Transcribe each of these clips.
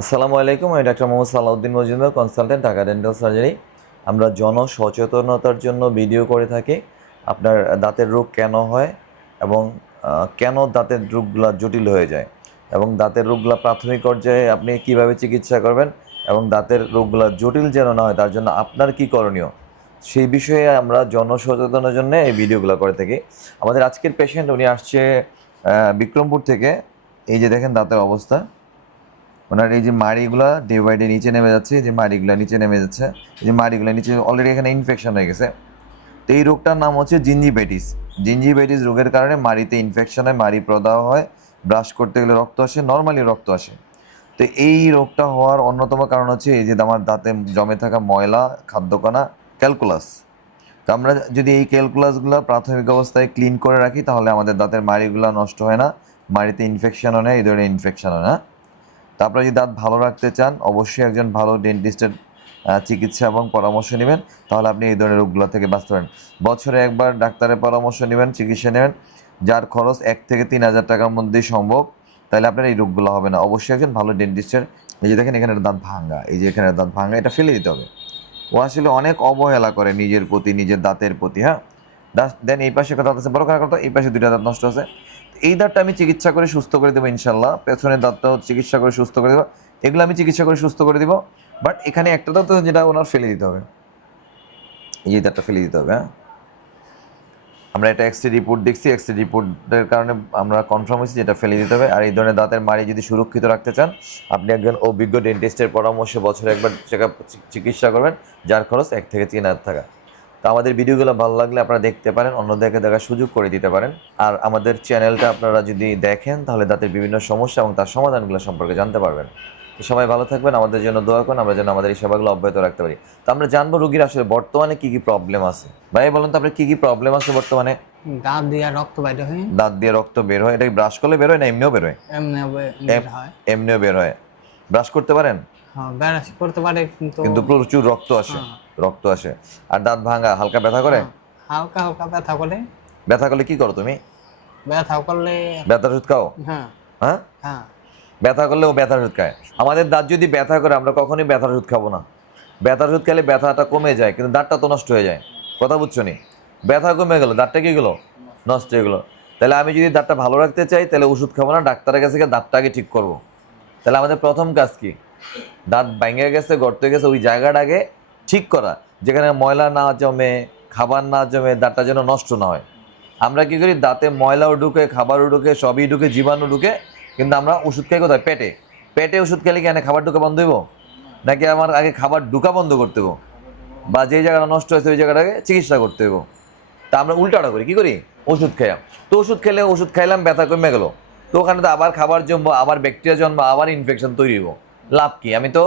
আসসালামু আলাইকুম, আমি doctor Mohammad Salauddin Majumdar, consultant, Dhaka dental surgery. আমরা জনসচেতনতার জন্য ভিডিও করে থাকি। আপনার দাঁতের রোগ কেন হয় এবং কেন দাঁতের রোগগুলো জটিল হয়ে যায় এবং দাঁতের রোগগুলো প্রাথমিক পর্যায়ে আপনি কিভাবে চিকিৎসা করবেন এবং দাঁতের রোগগুলো জটিল যেন না হয় তার জন্য আপনার কি করণীয়, সেই বিষয়ে আমরা জনসচেতনের জন্য এই ভিডিওগুলো করে থাকি। আমাদের আজকের পেশেন্ট উনি আসছে বিক্রমপুর থেকে। এই যে দেখেন দাঁতের অবস্থা, ওনার এই যে মাড়িগুলা ডে বাই ডে নিচে নেমে যাচ্ছে, এই যে মাড়িগুলা নিচে নেমে যাচ্ছে, এই যে মাড়িগুলা নিচে অলরেডি এখানে ইনফেকশন হয়ে গেছে। তো এই রোগটার নাম হচ্ছে জিঞ্জিভাইটিস। জিঞ্জিভাইটিস রোগের কারণে মাড়িতে ইনফেকশন হয়, মাড়ি প্রদাহ হয়, ব্রাশ করতে গেলে রক্ত আসে, নর্মালি রক্ত আসে। তো এই রোগটা হওয়ার অন্যতম কারণ হচ্ছে এই যে আমার দাঁতে জমে থাকা ময়লা, খাদ্যকণা, ক্যালকুলাস। তো আমরা যদি এই ক্যালকুলাসগুলো প্রাথমিক অবস্থায় ক্লিন করে রাখি তাহলে আমাদের দাঁতের মাড়িগুলো নষ্ট হয় না, মাড়িতে ইনফেকশনও নেই, এই ধরনের ইনফেকশনও না। তা আপনারা যদি দাঁত ভালো রাখতে চান অবশ্যই একজন ভালো ডেন্টিস্টের চিকিৎসা এবং পরামর্শ নেবেন, তাহলে আপনি এই ধরনের রোগগুলো থেকে বাঁচতে পারেন। বছরে একবার ডাক্তারের পরামর্শ নেবেন, চিকিৎসা নেবেন, যার খরচ 1 থেকে 3 হাজার টাকার মধ্যেই সম্ভব। তাহলে আপনার এই রোগগুলো হবে না। অবশ্যই একজন ভালো ডেন্টিস্টের। এই যে দেখেন এখানে দাঁত ভাঙা, এই যে এখানে দাঁত ভাঙা, এটা ফেলে দিতে হবে। ও আসলে অনেক অবহেলা করে নিজের প্রতি, নিজের দাঁতের প্রতি। হ্যাঁ, দেন এই পাশে একটা দাঁত আছে বড় খারাপ কথা, এই পাশে 2টা দাঁত নষ্ট আছে। এই দাঁতটা আমি চিকিৎসা করে সুস্থ করে দেবো ইনশাল্লাহ, পেছনের দাঁতটাও চিকিৎসা করে সুস্থ করে দেবো, এগুলো আমি চিকিৎসা করে সুস্থ করে দিব। বাট এখানে একটা দাঁত যেটা ওনার ফেলে দিতে হবে, এই দাঁতটা ফেলে দিতে হবে। হ্যাঁ, আমরা একটা এক্সরে রিপোর্ট দেখছি, এক্সরে রিপোর্টের কারণে আমরা কনফার্ম হয়েছি যেটা ফেলে দিতে হবে। আর এই ধরনের দাঁতের মাড়ি যদি সুরক্ষিত রাখতে চান আপনি একজন অভিজ্ঞ ডেন্টিস্টের পরামর্শে বছরে একবার চিকিৎসা করবেন, যার খরচ 1 থেকে 3 হাজার টাকা। তো আমাদের ভিডিওগুলো ভালো লাগলে আপনারা দেখতে পারেন, অন্যদেরকে দেখার সুযোগ করে দিতে পারেন। আর আমাদের চ্যানেলটা আপনারা যদি দেখেন তাহলে দাঁতের বিভিন্ন সমস্যা এবং তার সমাধানগুলো সম্পর্কে জানতে পারবেন। তো সবাই ভালো থাকবেন, আমাদের জন্য দোয়া করুন, আমরা যেন আমাদের এই সেবাগুলো অব্যাহত রাখতে পারি। তো আমরা জানবো রোগীর আসলে বর্তমানে কি কি প্রবলেম আছে। ভাই বলুন তো আপনার কি কি প্রবলেম আছে বর্তমানে? দাঁত দিয়ে রক্ত বাইরে হয়। দাঁত দিয়ে রক্ত বের হয়, এটা কি ব্রাশ করলে বের হয় না এমনিও বের হয়? এমনি বের হয়। এমনিও বের হয়। ব্রাশ করতে পারেন হ্যাঁ, ব্রাশ করতে পারে কিন্তু কিন্তু প্রচুর রক্ত আসে। হ্যাঁ, রক্ত আসে। আর দাঁত ভাঙা, হালকা ব্যথা করে? হ্যাঁ, হালকা হালকা ব্যথা করে। ব্যথা করলে কি করো তুমি? ব্যথা করলে ব্যথার ওষুধ খাও? হ্যাঁ, হ্যাঁ, হ্যাঁ, ব্যথা করলে ও ব্যথার ওষুধ খায়। আমাদের দাঁত যদি ব্যথা করে আমরা কখনোই ব্যথার ওষুধ খাবো না। ব্যথার ওষুধ খেলে ব্যথাটা কমে যায় কিন্তু দাঁতটা তো নষ্ট হয়ে যায়। কথা বুঝছো নি? ব্যথা কমে গেলো, দাঁতটা কি গেলো? নষ্ট হয়ে গেলো। তাহলে আমি যদি দাঁতটা ভালো রাখতে চাই তাহলে ওষুধ খাবো না, ডাক্তারের কাছে গিয়ে দাঁতটা আগে ঠিক করবো। তাহলে আমাদের প্রথম কাজ কি? দাঁত ভেঙে গেছে, গর্ত হয়ে গেছে, ওই জায়গাটা আগে ঠিক করা, যেখানে ময়লা না জমে, খাবার না জমে, দাঁতটা যেন নষ্ট না হয়। আমরা কি করি, দাঁতে ময়লাও ঢুকে, খাবারও ঢুকে, সবই ঢুকে, জীবাণু ঢুকে, কিন্তু আমরা ওষুধ খাই কোথায়? পেটে। পেটে ওষুধ খেলে কি এনে খাবার ঢুকা বন্ধ হইব? নাকি আমার আগে খাবার ঢুকা বন্ধ করতে হইব, বা যে জায়গাটা নষ্ট হয়েছে ওই জায়গাটাকে চিকিৎসা করতে হইব? তা আমরা উল্টাটা করি, কি করি? ওষুধ খাইলাম। তো ওষুধ খেলে, ওষুধ খাইলাম, ব্যথা কমে গেল, তো ওখানে তো আবার খাবার জমবো, আবার ব্যাকটেরিয়া জন্মা, আবার ইনফেকশন তৈরি হইব। লাভ কি? আমি তো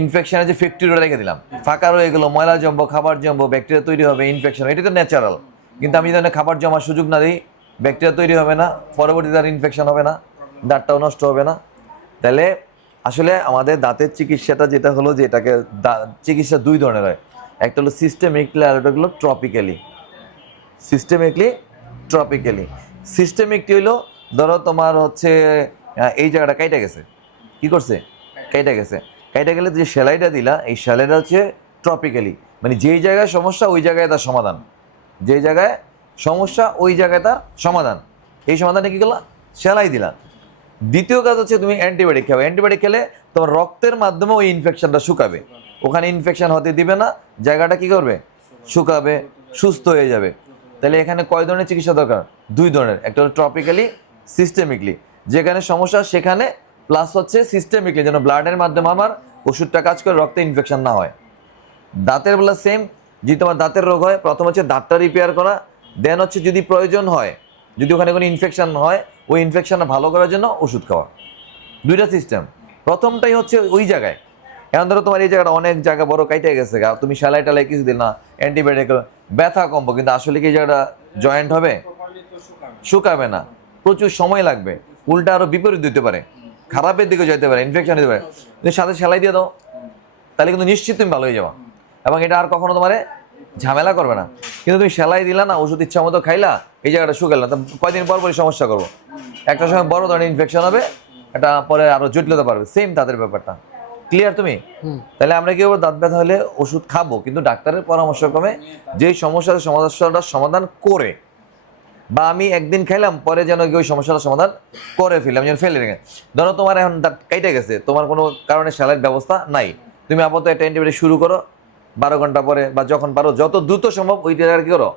ইনফেকশনের যে ফ্যাক্টরিটা রেখে দিলাম, ফাঁকা রয়ে গেলো, ময়লা জমবো, খাবার জমবো, ব্যাকটেরিয়া তৈরি হবে, ইনফেকশন, এটা তো ন্যাচারাল। কিন্তু আমি যদি খাবার জমার সুযোগ না দিই, ব্যাকটেরিয়া তৈরি হবে না, পরবর্তীতে আর ইনফেকশন হবে না, দাঁতটাও নষ্ট হবে না। তাহলে আসলে আমাদের দাঁতের চিকিৎসাটা যেটা হলো যে এটাকে চিকিৎসা 2 ধরনের হয়। একটা হলো সিস্টেমিকলি আর একটা হলো ট্রপিক্যালি। সিস্টেমিকলি, ট্রপিক্যালি। সিস্টেমিকটি হইলো, ধরো তোমার হচ্ছে এই জায়গাটা কাইটা গেছে, কি করছে? কাইটা গেছে। কাইটা গেলে যে সেলাইটা দিলা, এই সেলাইটা হচ্ছে ট্রপিক্যালি, মানে যেই জায়গায় সমস্যা ওই জায়গায় তার সমাধান। যেই জায়গায় সমস্যা ওই জায়গায় তার সমাধান। এই সমাধানে কি করলা? সেলাই দিলা। দ্বিতীয় কাজ হচ্ছে তুমি অ্যান্টিবায়োটিক খাবে। অ্যান্টিবায়োটিক খেলে তোমার রক্তের মাধ্যমে ওই ইনফেকশনটা শুকাবে, ওখানে ইনফেকশন হতে দিবে না, জায়গাটা কি করবে? শুকাবে, সুস্থ হয়ে যাবে। তাহলে এখানে কয় ধরনের চিকিৎসা দরকার? 2 ধরনের। একটা হলো ট্রপিক্যালি, সিস্টেমিকলি, যেখানে সমস্যা সেখানে, প্লাস হচ্ছে সিস্টেমিকলি, যেন ব্লাডের মাধ্যমে আমার ওষুধটা কাজ করে, রক্তে ইনফেকশন না হয়। দাঁতের বেলা সেম। যদি তোমার দাঁতের রোগ হয়, প্রথম হচ্ছে দাঁতটা রিপেয়ার করা, দেন হচ্ছে যদি প্রয়োজন হয়, যদি ওখানে কোনো ইনফেকশন হয়, ওই ইনফেকশনটা ভালো করার জন্য ওষুধ খাওয়া। 2টা সিস্টেম। প্রথমটাই হচ্ছে ওই জায়গায়, এখন ধরো তোমার এই জায়গাটা অনেক জায়গা বড় কাইটে গেছে গা, তুমি সেলাই টেলাই কিছু দিল না, অ্যান্টিবায়োটিক, ব্যথা কমবো, কিন্তু আসলে কি এই জায়গাটা জয়েন্ট হবে? শুকাবে না, প্রচুর সময় লাগবে, উল্টা আরো বিপরীত দিতে পারে, খারাপের দিকে যেতে পারে, ইনফেকশন দিতে পারে। তুমি সাথে সেলাই দিয়ে দাও, তাহলে কিন্তু নিশ্চিত তুমি ভালো হয়ে যাবা এবং এটা আর কখনো তোমার ঝামেলা করবে না। কিন্তু তুমি সেলাই দিলা না, ওষুধ ইচ্ছা মতো খাইলা, এই জায়গাটা শুকাল না, তা কয়দিন পর পরই সমস্যা করবো। একটা সময় বড় ধরনের ইনফেকশন হবে, এটা পরে আরো জটিলতা পারবে, সেম দাঁতের ব্যাপারটা। ক্লিয়ার তুমি? হুম। তাহলে আমরা কি করবো, দাঁত ব্যথা হলে ওষুধ খাবো, কিন্তু ডাক্তারের পরামর্শ ক্রমে যেই সমস্যাটা সমাধান করে, বা আমি একদিন খাইলাম পরে যেন ওই সমস্যাটার সমাধান করে ফেললাম, যেন ফেলে রেখে। ধরো তোমার এখন দাঁত কেটে গেছে, তোমার কোনো কারণে সেলাইয়ের ব্যবস্থা নাই, তুমি আপাতত একটা অ্যান্টিবায়োটিক শুরু করো, 12 ঘন্টা পরে বা যখন পারো যত দ্রুত সম্ভব ওই জায়গায় কি করো,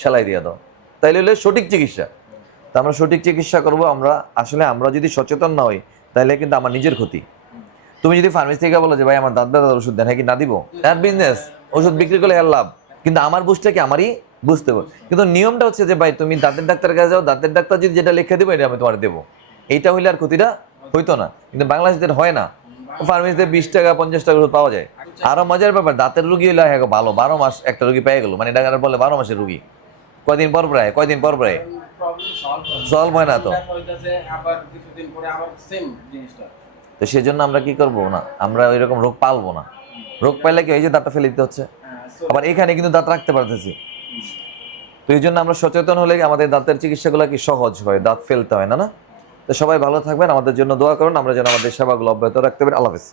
সেলাই দিয়ে দাও। তাইলে হলে সঠিক চিকিৎসা। তা আমরা সঠিক চিকিৎসা করব। আমরা যদি সচেতন না হই তাহলে কিন্তু আমার নিজের ক্ষতি। তুমি যদি ফার্মেসি থেকে বলো যে ভাই আমার দাঁত ব্যথার ওষুধ দেন, হ্যাঁ কি না দিব? এর বিজনেস, ওষুধ বিক্রি করলে এর লাভ, কিন্তু আমার বুঝটা কি আমারই বুঝতে পারো। কিন্তু নিয়মটা হচ্ছে যে ভাই তুমি দাঁতের ডাক্তারের কাছে যাও, দাঁতের ডাক্তার যদি যেটা লিখে দেবো এটা আমি তোমার দেবো, এইটা হইলে আর ক্ষতিটা হইতো না। কিন্তু বাংলাদেশদের হয় না, ফার্মেসিতে 20 টাকা 50 টাকা ওষুধ পাওয়া যায়। আরো মজার ব্যাপার, দাঁতের রুগী হইলে হ্যাঁ ভালো, 12 মাস একটা রুগী পেয়ে গেল, মানে ডাক্তার বলে 12 মাসের রুগী, কয়দিন পর প্রায় সলভ হয় না তো। তো সেজন্য আমরা কি করবো না, আমরা ওই রকম রোগ পালবো না। রোগ পাইলে কি এই যে দাঁতটা ফেলে দিতে হচ্ছে, আবার এখানে কিন্তু দাঁত রাখতে পারতেছি। তো এই জন্য আমরা সচেতন হলে আমাদের দাঁতের চিকিৎসাগুলো কি সহজ হয়, দাঁত ফেলতে হয় না। না তো সবাই ভালো থাকবেন, আমাদের জন্য দোয়া করুন, আমরা যেন আমাদের সেবাগুলো অব্যাহত রাখতে পারি। আল্লাহ হাফেজ।